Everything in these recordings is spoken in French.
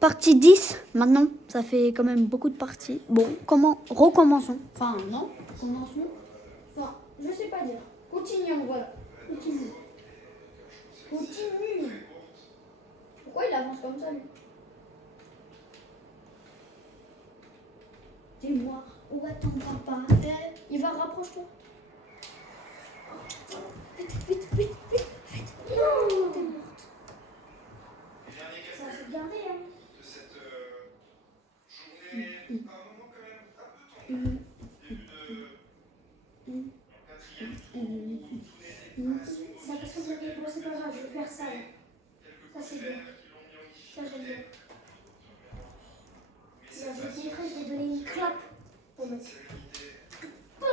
Partie 10, maintenant, ça fait quand même beaucoup de parties. Bon, recommençons. Enfin, non, commençons. Enfin, je sais pas dire. Continuons, voilà. Continue. Continue. Pourquoi il avance comme ça, lui? Dis-moi, où va ton papa? Il va, rapproche-toi. Vite, vite, vite, vite, vite. Non, t'es morte. Ça va se garder, hein. De cette journée, par moment quand même un peu tendue. Début de quatrième tour, tous les préparations. Ça passe comme ça, bon, c'est pas grave, je vais faire ça. Là. Quelques Ça, c'est bien. concerts qui l'ont mis en Ça, j'aime bien. Mais Là, cette je patience, vais je vais donner une clap pour mettre. cette unité, Oh.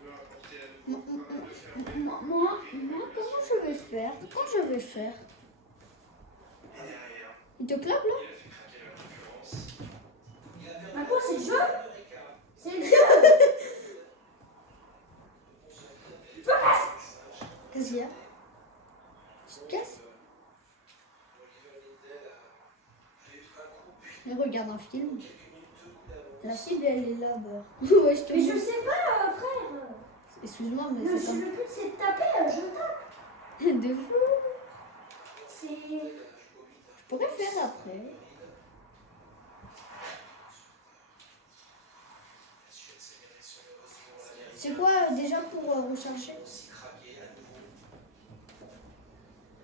peut apporter à nouveau pas mal de ferveur. Moi, comment je vais faire? Quand je vais faire? Et derrière, Il te clappe là? il a fait craquer leur concurrence. Bah quoi, c'est le jeu? C'est le jeu! Qu'est-ce qu'il y a? Tu te casses? Il regarde un film. La cible, elle est là, bah. Ouais, je te Mais dis. je sais pas, frère. Excuse-moi, mais Le c'est but, c'est de taper, je tape. comme... De fou. C'est. Je pourrais faire après. C'est quoi déjà pour recharger?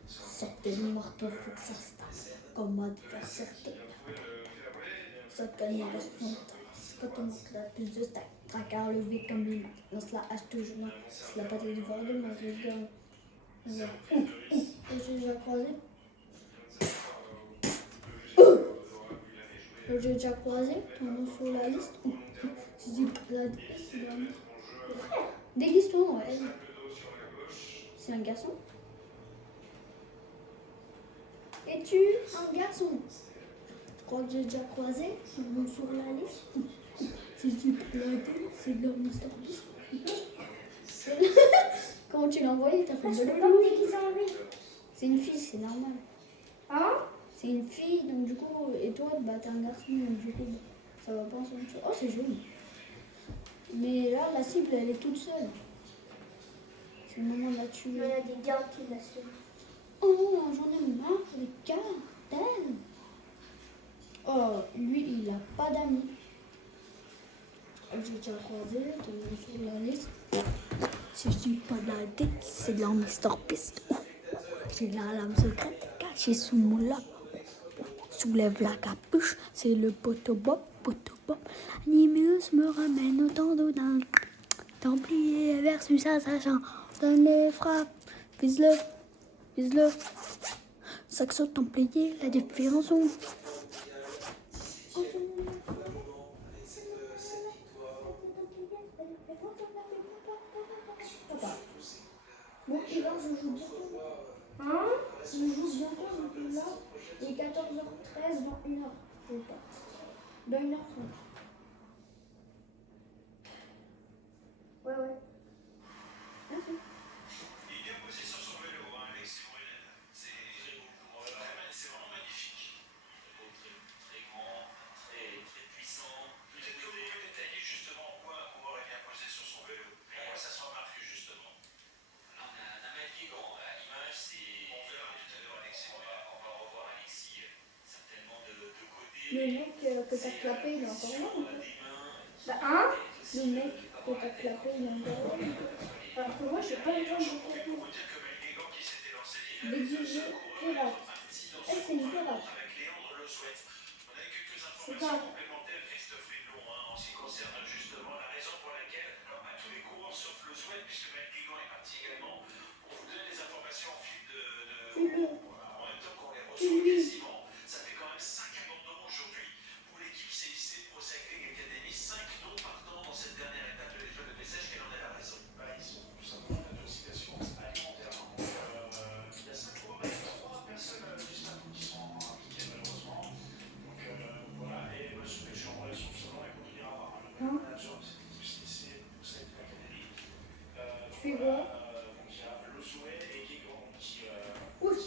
Certaines mortes faut que ça se tape. Comme adversaire de certaines restent quand on monte la plus de stack. Traqueur levé comme une main. Lance la hache toujours. C'est la patate du bord de ma regarde. J'ai déjà croisé. J'ai déjà croisé. Ton nom sur la liste. Je dis la liste. Déguise-toi, ouais. C'est un garçon. Es-tu un garçon? Je crois que j'ai déjà croisé son nom sur la liste. Si tu plaidais, c'est de leur Mister Beast. Comment tu l'as envoyé? T'as fait Je de peux pas me déguiser en lui. C'est une fille, c'est normal. Hein? C'est une fille, donc du coup, et toi, bah t'es un garçon, donc du coup, ça va pas ensemble. Oh, c'est joli. Mais là, la cible, elle est toute seule. C'est le moment de la Il y tuer. a des gars qui l'assument. Oh, j'en ai marre, les gars, d'elle. Oh, lui, il a pas d'amis. J'ai déjà croisé, ton nom sur la liste. Si je dis pas de la tête, c'est de la Mister Beast. J'ai la lame secrète cachée sous mon lap. Soulève la capuche, c'est le potobob, potobob. Animus me ramène autant d'Odin. Templier versus assassin. Donne les frappes, vise-le, vise-le. Saxo templier, la différence. Bon, Ivan, je joue bientôt. Hein? Je joue bientôt, donc là, il est 14h13 dans 1h. Je sais pas. Dans 1h30. Ouais, ouais. Merci. Il est bien posé sur son vélo, hein, Alexis Brunet. C'est vraiment magnifique. Très grand, très puissant. Peut-être que vous pouvez détailler justement en quoi un coureur est bien posé sur son vélo. Pourquoi ça se remarque justement. Là, on a Namal Guégan à l'image, c'est. On verra tout à l'heure Alexis Brunet. On va revoir Alexis certainement de côté. Le mec que t'as clapé, il est encore là. Des mains. Bah, hein? Le mec que t'as clapé, il est encore là. Alors que moi, j'ai pas le temps de Pour taper. vous dire que Malguégan qui s'était lancé Déguisé pirate. Elle, c'est une pirate. avec Léandre Le Souhaite. On a eu quelques C'est informations pas. complémentaires, Christophe Léblon, en ce qui concerne justement la raison pour laquelle tous les coureurs sauf Le Souhaite, puisque Malguégan est parti également, on vous donne les informations en fil en même temps qu'on les reçoit quasiment. Ça fait quand même 5 abandons aujourd'hui pour l'équipe CIC Pro Cycling Academy. 5 non partants dans cette dernière étape de l'étoile de Bessèges. Quelle en est la raison? Ils sont tout simplement en intoxication alimentaire. Donc, il y a 5 coureurs et 3 personnes juste à qui sont impliquées malheureusement. Donc voilà, et sous les chambres, elles sont selon et continuera à avoir un nouvel manager de cette équipe CIC Pro Cycling Academy. Tu fais quoi? Donc il y a Le Souhait et Guégan qui. Ouch!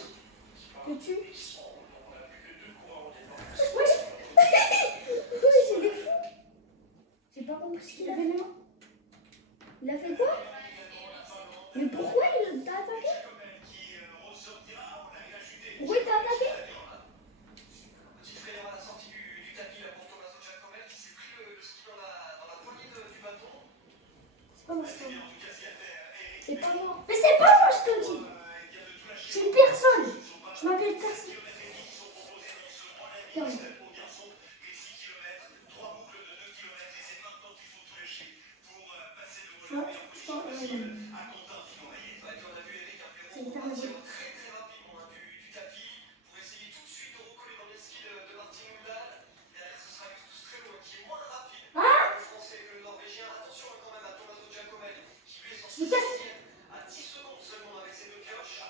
Tiens. pour garçons, et 6 km, 3 boucles de 2 km, et c'est maintenant qu'il faut tout lâcher pour passer le Tu vois, volet le je meilleur pense possible à Quentin Fillon-Maillet. Ouais, puis on a vu Eric un peu c'est hyper mal. très très rapidement hein, du tapis pour essayer tout de suite de recoller dans les skis de Martin Oudal. Derrière, ce sera Justus Trello qui est moins rapide que le français que le norvégien. Attention quand même à Tommaso Giacomelli qui lui est sorti Je casse. 6e à 10 secondes seulement avec ses deux pioches.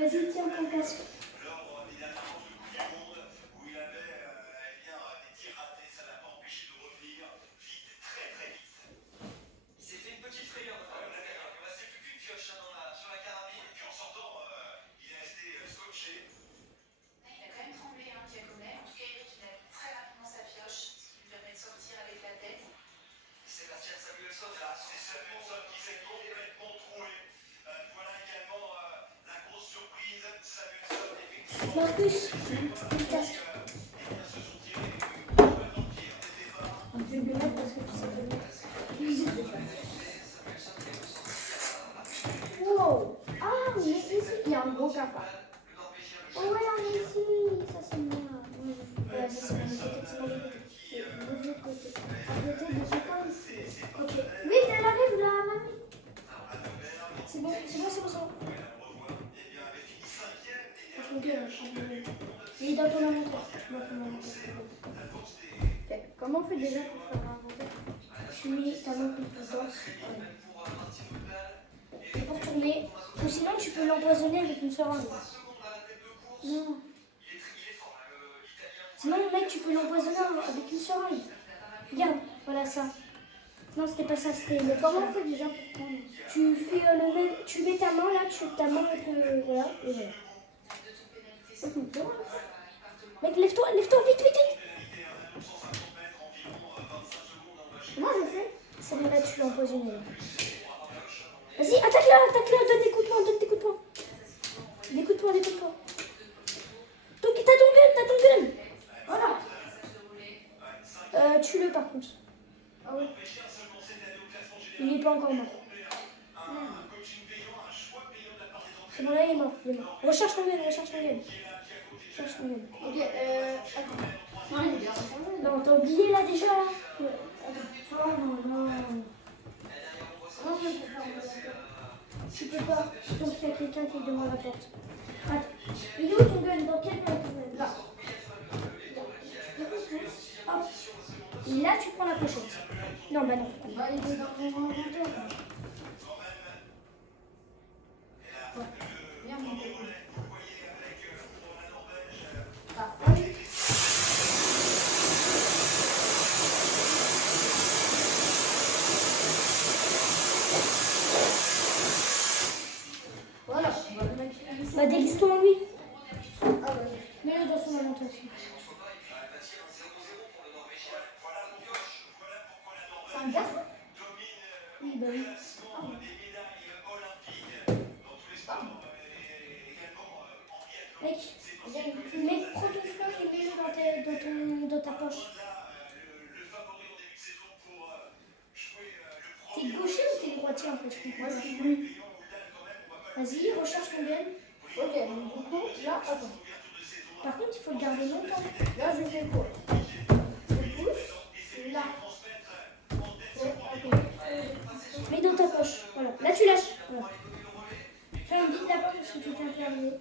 Vas-y, tiens ton casque. Lors des dernières manches de Coupe du Monde, où il avait des tirs ratés, ça l'a pas empêché de revenir vite, très très vite. Il s'est fait une petite frayeur de faire le gagnant. Il ne restait plus qu'une pioche hein, sur la carabine. Et puis en sortant, il est resté scotché. Il a quand même tremblé, hein, Giacomet. En tout cas, Eric, il a mis très rapidement sa pioche, ce qui lui permet de sortir avec la tête. Sébastien Samuelsson, C'est Samuelsson qui s'est complètement troué. Voilà également la grosse surprise. Samuelsson, effectivement. Marcus, ton casque. Se sont tirés une balle dans le pied dès le départ. Je vais le mettre parce que tu sais pas. Wow. Ah, mais ici, il y a un gros cafard. Oh ouais, mais ici, ça c'est moi. Ouais, ça c'est mon côté, c'est mon côté. C'est le mauvais côté. À côté de ce coin. Ok. Oui, elle arrive là, mamie. C'est bon, c'est bon, c'est bon, c'est bon. Franchement, bien, franchement, bien. Il est dans ton inventaire. Dans ton inventaire. Ok, comment on fait déjà pour faire un inventaire? Tu mets ta main compétence. Et pour tourner. Ou sinon, tu peux l'empoisonner avec une seringue. Non. Sinon, mec, tu peux l'empoisonner avec une seringue. Regarde, voilà ça. Non, c'était pas ça, c'était le. Comment on fait déjà pour prendre? Tu fais le même. Tu mets ta main là, ta main avec le. Voilà, et voilà. Mec, lève-toi, vite, vite, vite! Comment je fais? C'est bon, là, tu l'as empoisonné. Là. Vas-y, attaque-la, donne des coups de poing, Des coups de poing. T'as ton gun! Voilà. Tue-le par contre. Ah ouais. Il est pas encore mort. C'est bon, là, il est mort. Recherche ton gun. Ok, attends. Non, t'as oublié là déjà là? Ouais. Oh non. Comment on fait pour faire un Tu peux pas. Donc il y a quelqu'un qui est devant la porte. Attends. Il est où ton gun? Dans quel gun? Là. Hop. Et là, tu prends la pochette. Non, bah non. Bah, il est dans mon inventaire. Ouais. Viens, mon gars. Parfait. Voilà. Bah, déguise-toi en lui. Ah ouais. Mets-le dans son inventaire aussi. C'est un garçon? Oui, bah oui. Mec, prends ton flingue et mets-le dans ta poche. T'es gaucher ou t'es droitier en fait? Je comprends pas. Moi, je suis bleu. Vas-y, recherche ton gun. Ok, donc du coup, là, attends. Par contre, il faut le garder longtemps. Là, je fais quoi? Je pousse. Là. Ok. Mets dans ta poche. Voilà. Là, tu lâches. Voilà. Fais un vide la porte parce que quelqu'un peut arriver.